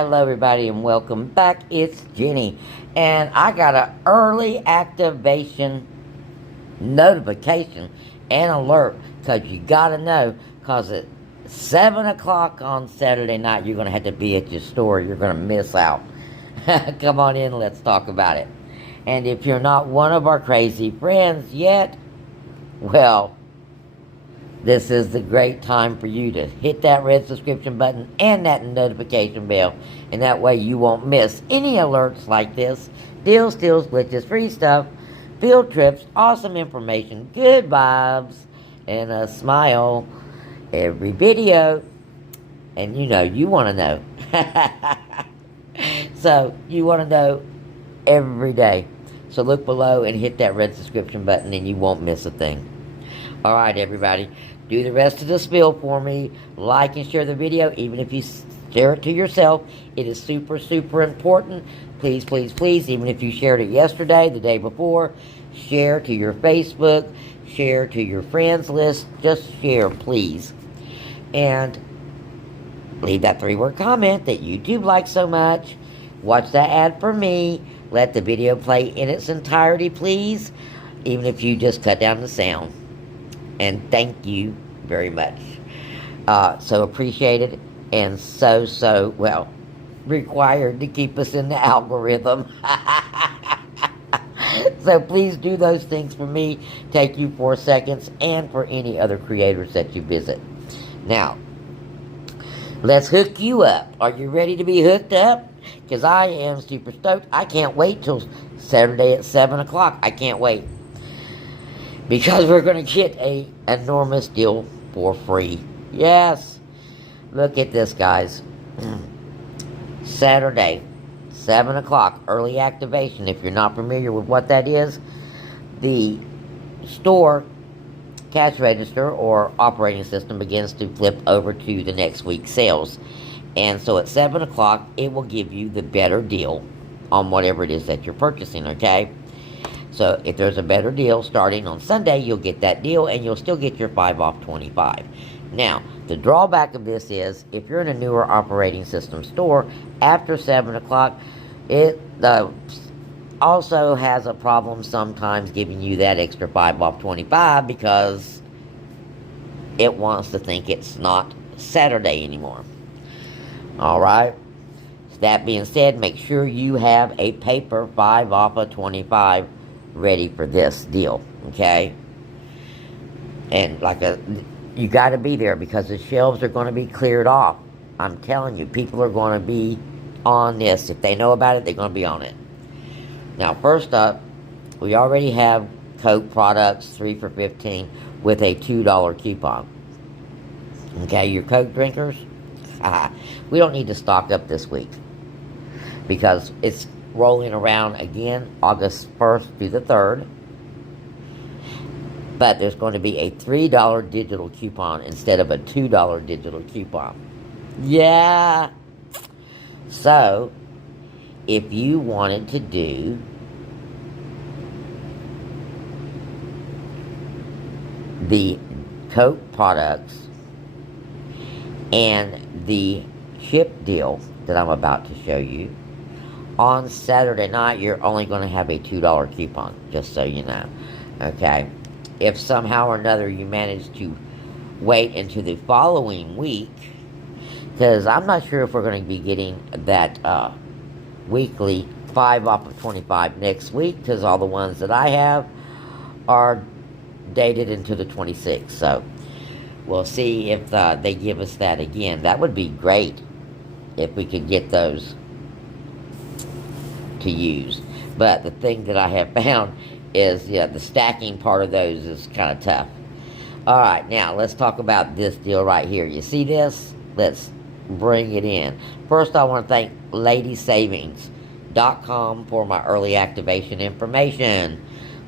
Hello everybody and welcome back. It's Jenny. And I got an early activation notification and alert. Because you got to know. Because at 7 o'clock on Saturday night, you're going to have to be at your store. You're going to miss out. Come on in, let's talk about it. And if you're not one of our crazy friends yet, well, this is the great time for you to hit that red subscription button and that notification bell. And that way you won't miss any alerts like this. Deals, steals, glitches, free stuff, field trips, awesome information, good vibes, and a smile every video. And you know, you want to know. So, you want to know every day. So look below and hit that red subscription button and you won't miss a thing. Alright everybody, do the rest of the spiel for me. Like and share the video, even if you share it to yourself. It is super, super important. Please, please, please, even if you shared it yesterday, the day before, share to your Facebook, share to your friends list. Just share, please. And leave that 3-word comment that YouTube likes so much. Watch that ad for me. Let the video play in its entirety, please. Even if you just cut down the sound. And thank you very much. So appreciated and so, well, required to keep us in the algorithm. So please do those things for me. Take you 4 seconds and for any other creators that you visit. Now, let's hook you up. Are you ready to be hooked up? Because I am super stoked. I can't wait till Saturday at 7 o'clock. I can't wait. Because we're going to get an enormous deal for free. Yes. Look at this, guys. Saturday, 7 o'clock, early activation. If you're not familiar with what that is, the store cash register or operating system begins to flip over to the next week's sales. And so at 7 o'clock, it will give you the better deal on whatever it is that you're purchasing, okay? So if there's a better deal starting on Sunday, you'll get that deal and you'll still get your 5 off 25. Now, the drawback of this is if you're in a newer operating system store, after 7 o'clock, it also has a problem sometimes giving you that extra 5 off 25 because it wants to think it's not Saturday anymore. Alright? That being said, make sure you have a paper 5 off of 25 ready for this deal, okay? And you got to be there because the shelves are going to be cleared off. I'm telling you, people are going to be on this. If they know about it, they're going to be on it. Now, first up, we already have Coke products, 3 for $15, with a $2 coupon. Okay, your Coke drinkers, we don't need to stock up this week because it's rolling around again August 1st through the 3rd. But there's going to be a $3 digital coupon instead of a $2 digital coupon. Yeah! So, if you wanted to do the Coke products and the chip deal that I'm about to show you, on Saturday night, you're only going to have a $2 coupon, just so you know. Okay? If somehow or another you manage to wait until the following week, because I'm not sure if we're going to be getting that weekly 5 off of 25 next week, because all the ones that I have are dated into the 26th. So, we'll see if they give us that again. That would be great if we could get those to use. But the thing that I have found is, the stacking part of those is kind of tough. Alright, now let's talk about this deal right here. You see this? Let's bring it in. First, I want to thank LadiesSavings.com for my early activation information.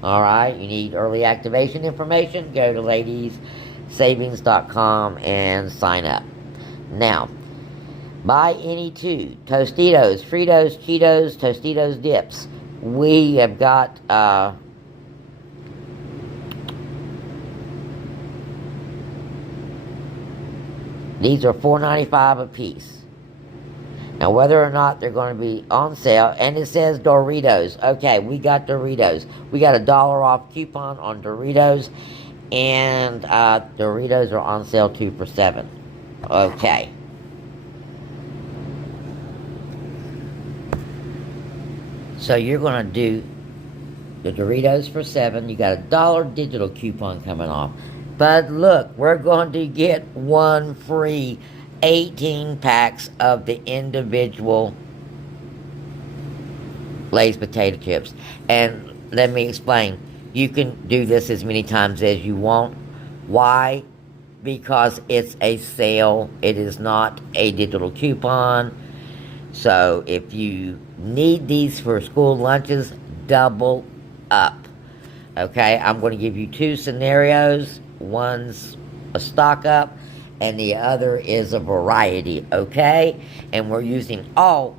Alright, you need early activation information? Go to LadiesSavings.com and sign up. Now, buy any 2 Tostitos, Fritos, Cheetos, Tostitos dips. We have got these are $4.95 a piece. Now, whether or not they're going to be on sale, and it says Doritos. Okay, we got Doritos. We got $1 off coupon on Doritos, and Doritos are on sale 2 for $7. Okay. So you're going to do the Doritos for $7. You got $1 digital coupon coming off. But look, we're going to get one free 18 packs of the individual Lay's potato chips. And let me explain. You can do this as many times as you want. Why? Because it's a sale. It is not a digital coupon. So if you need these for school lunches, double up. Okay, I'm going to give you two scenarios. One's a stock up, and the other is a variety, okay? And we're using most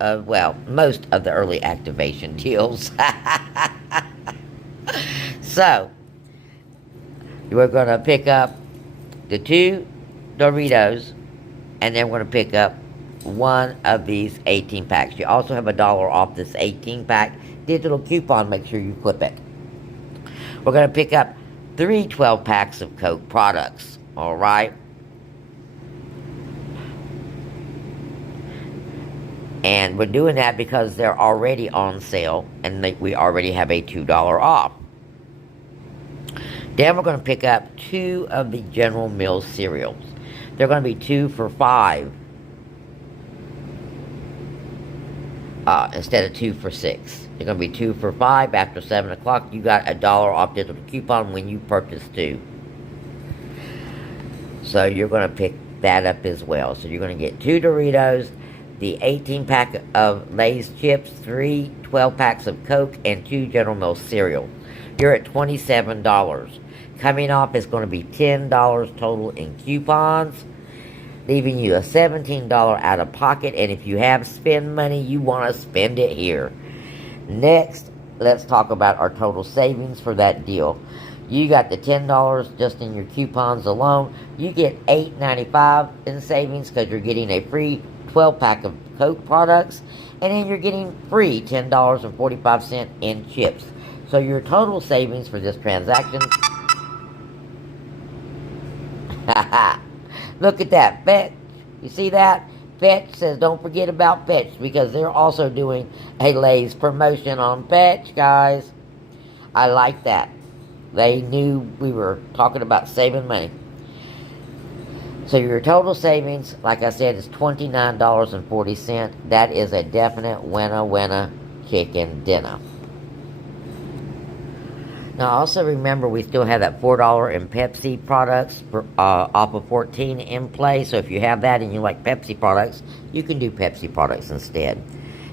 of the early activation deals. So, we're going to pick up the 2 Doritos, and then we're going to pick up one of these 18 packs. You also have $1 off this 18 pack digital coupon. Make sure you clip it. We're going to pick up 3 12 packs of Coke products. Alright? And we're doing that because they're already on sale, and we already have a $2 off. Then we're going to pick up 2 of the General Mills cereals. They're going to be 2 for $5. Instead of 2 for $6. They're going to be 2 for $5 after 7 o'clock. You got $1 off digital coupon when you purchase 2. So you're going to pick that up as well. So you're going to get 2 Doritos, the 18 pack of Lay's chips, 3 12 packs of Coke, and 2 General Mills cereal. You're at $27. Coming off is going to be $10 total in coupons, leaving you a $17 out of pocket. And if you have spend money, you want to spend it here. Next, let's talk about our total savings for that deal. You got the $10 just in your coupons alone. You get $8.95 in savings because you're getting a free 12 pack of Coke products, and then you're getting free $10.45 in chips. So your total savings for this transaction, look at that, Fetch. You see that? Fetch says don't forget about Fetch, because they're also doing a Lay's promotion on Fetch, guys. I like that. They knew we were talking about saving money. So your total savings, like I said, is $29.40. That is a definite winner chicken dinner. Now, also remember, we still have that $4 in Pepsi products off of 14 in play. So if you have that and you like Pepsi products, you can do Pepsi products instead.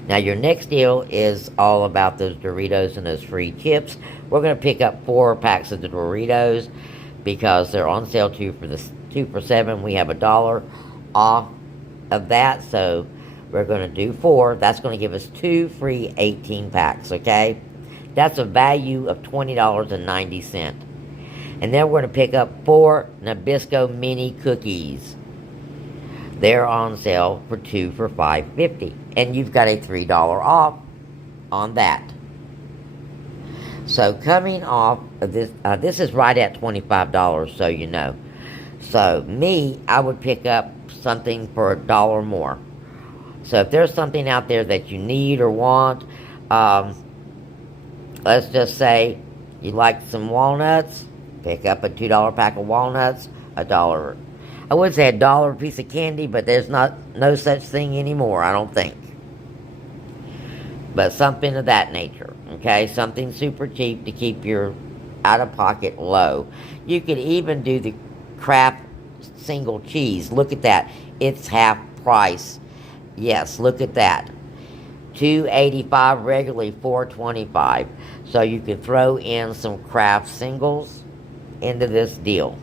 Now, your next deal is all about those Doritos and those free chips. We're going to pick up 4 packs of the Doritos because they're on sale 2 for $7. We have $1 off of that, so we're going to do 4. That's going to give us 2 free 18 packs, okay? That's a value of $20.90. And then we're going to pick up 4 Nabisco mini cookies. They're on sale for 2 for $5.50. And you've got a $3 off on that. So coming off of this, this is right at $25, so you know. So I would pick up something for $1 more. So if there's something out there that you need or want, let's just say you like some walnuts, pick up a $2 pack of walnuts, $1. I would say $1 piece of candy, but there's no such thing anymore, I don't think. But something of that nature, okay? Something super cheap to keep your out-of-pocket low. You could even do the Kraft single cheese. Look at that. It's half price. Yes, look at that. $2.85, regularly $4.25. So you could throw in some Kraft singles into this deal.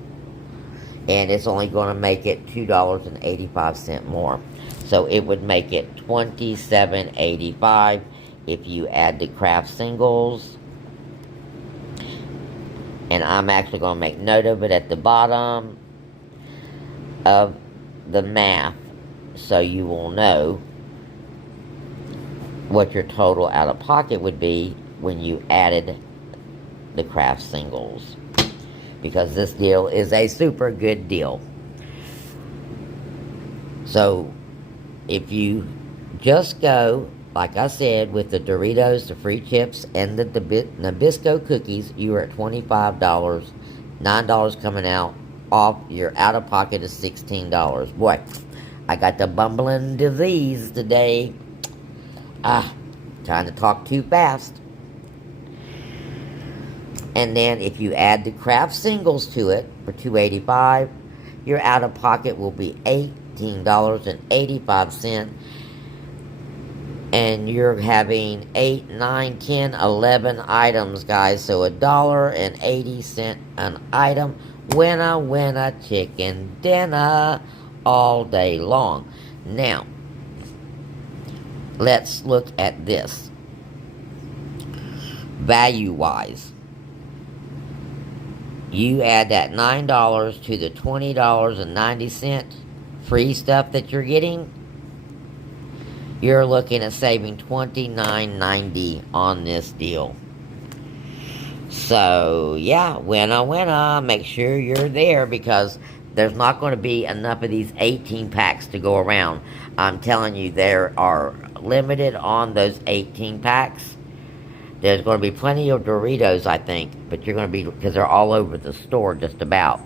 And it's only going to make it $2.85 more. So it would make it $27.85 if you add the Kraft singles. And I'm actually going to make note of it at the bottom. 'em. 'Of the math, so you will know. what your total out of pocket would be when you added the craft singles. Because this deal is a super good deal. So, if you just go, like I said, with the Doritos, the free chips, and the Nabisco cookies, you are at $25. $9 coming out off. Your out of pocket is $16. Boy, I got the bumbling disease today. Trying to talk too fast. And then if you add the craft singles to it for $2.85, your out of pocket will be $18.85. And you're having 8, 9, 10, 11 items, guys. So $1.80 an item. Winner, winner, chicken dinner all day long. Now, let's look at this. Value-wise, you add that $9 to the $20.90 free stuff that you're getting, you're looking at saving $29.90 on this deal. So, yeah, winner, winner. Make sure you're there because there's not going to be enough of these 18 packs to go around. I'm telling you, there are limited on those 18 packs. There's going to be plenty of Doritos, I think, but you're going to be, because they're all over the store just about.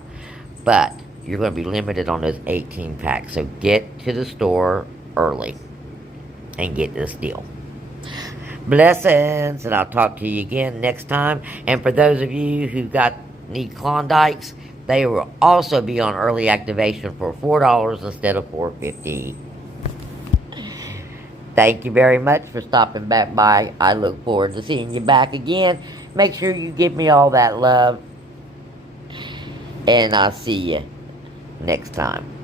But you're going to be limited on those 18 packs. So get to the store early and get this deal. Blessings, and I'll talk to you again next time. And for those of you who need Klondikes, they will also be on early activation for $4 instead of $4.50. Thank you very much for stopping back by. I look forward to seeing you back again. Make sure you give me all that love. And I'll see you next time.